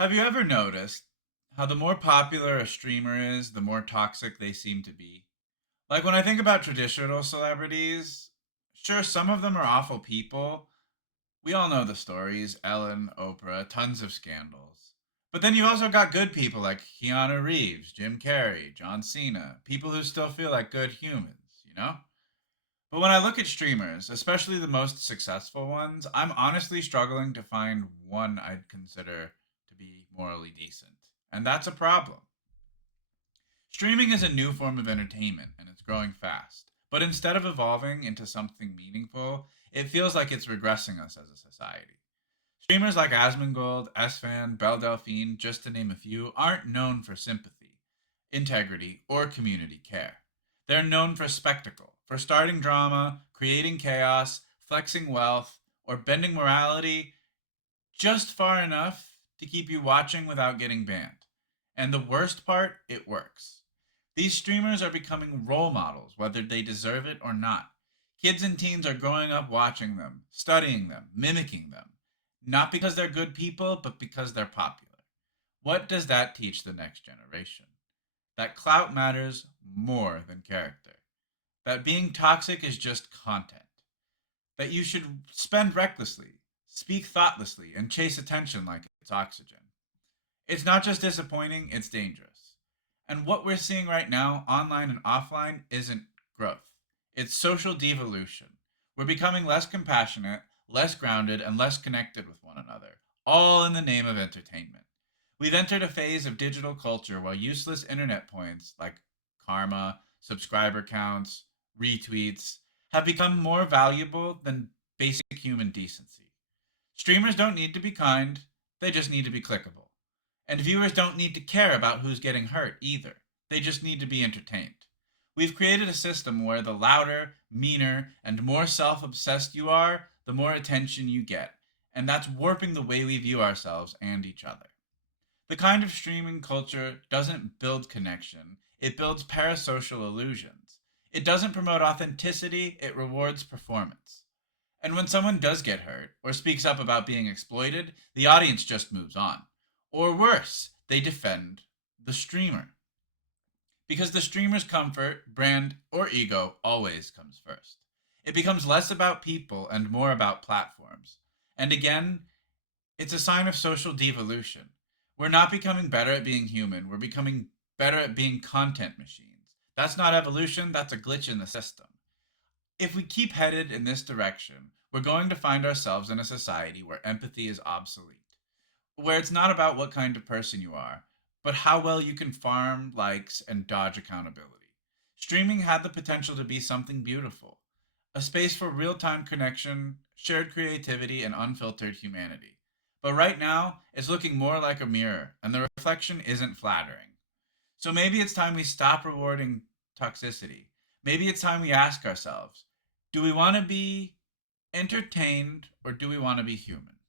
Have you ever noticed how the more popular a streamer is, the more toxic they seem to be? Like when I think about traditional celebrities, sure, some of them are awful people. We all know the stories Ellen, Oprah, tons of scandals. But then you also got good people like Keanu Reeves, Jim Carrey, John Cena, people who still feel like good humans? But when I look at streamers, especially the most successful ones, I'm honestly struggling to find one I'd consider to be morally decent. And that's a problem. Streaming is a new form of entertainment and it's growing fast. But instead of evolving into something meaningful, it feels like it's regressing us as a society. Streamers like Asmongold, Sfan, Belle Delphine, just to name a few, aren't known for sympathy, integrity, or community care. They're known for spectacle, for starting drama, creating chaos, flexing wealth, or bending morality just far enough to keep you watching without getting banned. And the worst part, it works. These streamers are becoming role models, whether they deserve it or not. Kids and teens are growing up watching them, studying them, mimicking them. Not because they're good people, but because they're popular. What does that teach the next generation? That clout matters more than character. That being toxic is just content. That you should spend recklessly, speak thoughtlessly, and chase attention like it's oxygen. It's not just disappointing, it's dangerous. And what we're seeing right now, online and offline, isn't growth. It's social devolution. We're becoming less compassionate, less grounded, and less connected with one another, all in the name of entertainment. We've entered a phase of digital culture where useless internet points like karma, subscriber counts, retweets have become more valuable than basic human decency. Streamers don't need to be kind, they just need to be clickable. And viewers don't need to care about who's getting hurt either. They just need to be entertained. We've created a system where the louder, meaner, and more self obsessed you are, the more attention you get. And that's warping the way we view ourselves and each other. The kind of streaming culture doesn't build connection, it builds parasocial illusions. It doesn't promote authenticity, it rewards performance. And when someone does get hurt or speaks up about being exploited, the audience just moves on. Or worse, they defend the streamer. Because the streamer's comfort, brand, or ego always comes first. It becomes less about people and more about platforms. And again, it's a sign of social devolution. We're not becoming better at being human, we're becoming better at being content machines. That's not evolution, that's a glitch in the system. If we keep headed in this direction, we're going to find ourselves in a society where empathy is obsolete, where it's not about what kind of person you are, but how well you can farm likes and dodge accountability. Streaming had the potential to be something beautiful, a space for real time connection, shared creativity, and unfiltered humanity. But right now, it's looking more like a mirror, and the reflection isn't flattering. So maybe it's time we stop rewarding toxicity. Maybe it's time we ask ourselves, do we want to be entertained or do we want to be human?